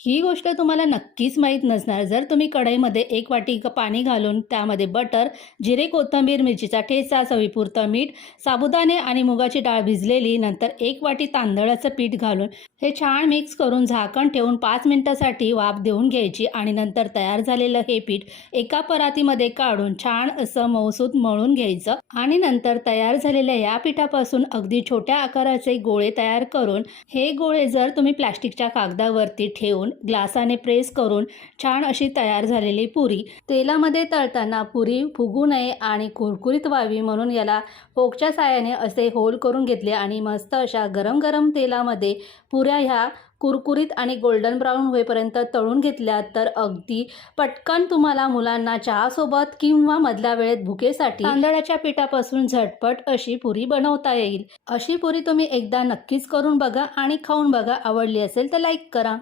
ही गोष्ट तुम्हाला नक्कीच माहीत नसणार. जर तुम्ही कढईमध्ये 1 वाटी पाणी घालून त्यामध्ये बटर, जिरे, कोथिंबीर, मिरचीचा ठेचा, चवीपुरतं मीठ, साबुदाणे आणि मुगाची डाळ भिजलेली, नंतर 1 वाटी तांदळाचं पीठ घालून हे छान मिक्स करून झाकण ठेवून 5 मिनिटासाठी वाफ देऊन घ्यायची आणि नंतर तयार झालेलं हे पीठ एका परातीमध्ये काढून छान असं मऊसूत मळून घ्यायचं आणि नंतर तयार झालेल्या या पिठापासून अगदी छोट्या आकाराचे गोळे तयार करून हे गोळे जर तुम्ही प्लास्टिकच्या कागदावरती ठेवून ग्लासाने प्रेस करून छान अशी तयार झालेली पुरी तेलामध्ये तळताना पुरी फुगू नये आणि कुरकुरीत व्हावी म्हणून याला फोकच्या साहाय्याने असे होल करून घेतले आणि मस्त अशा गरम गरम तेलामध्ये पुऱ्या ह्या कुरकुरीत आणि गोल्डन ब्राऊन होईपर्यंत तळून घेतल्या तर अगदी पटकन तुम्हाला मुलांना चहासोबत किंवा मधल्या वेळेत भुकेसाठी तांदळाच्या पिठापासून झटपट अशी पुरी बनवता येईल. अशी पुरी तुम्ही एकदा नक्कीच करून बघा आणि खाऊन बघा. आवडली असेल तर लाईक करा.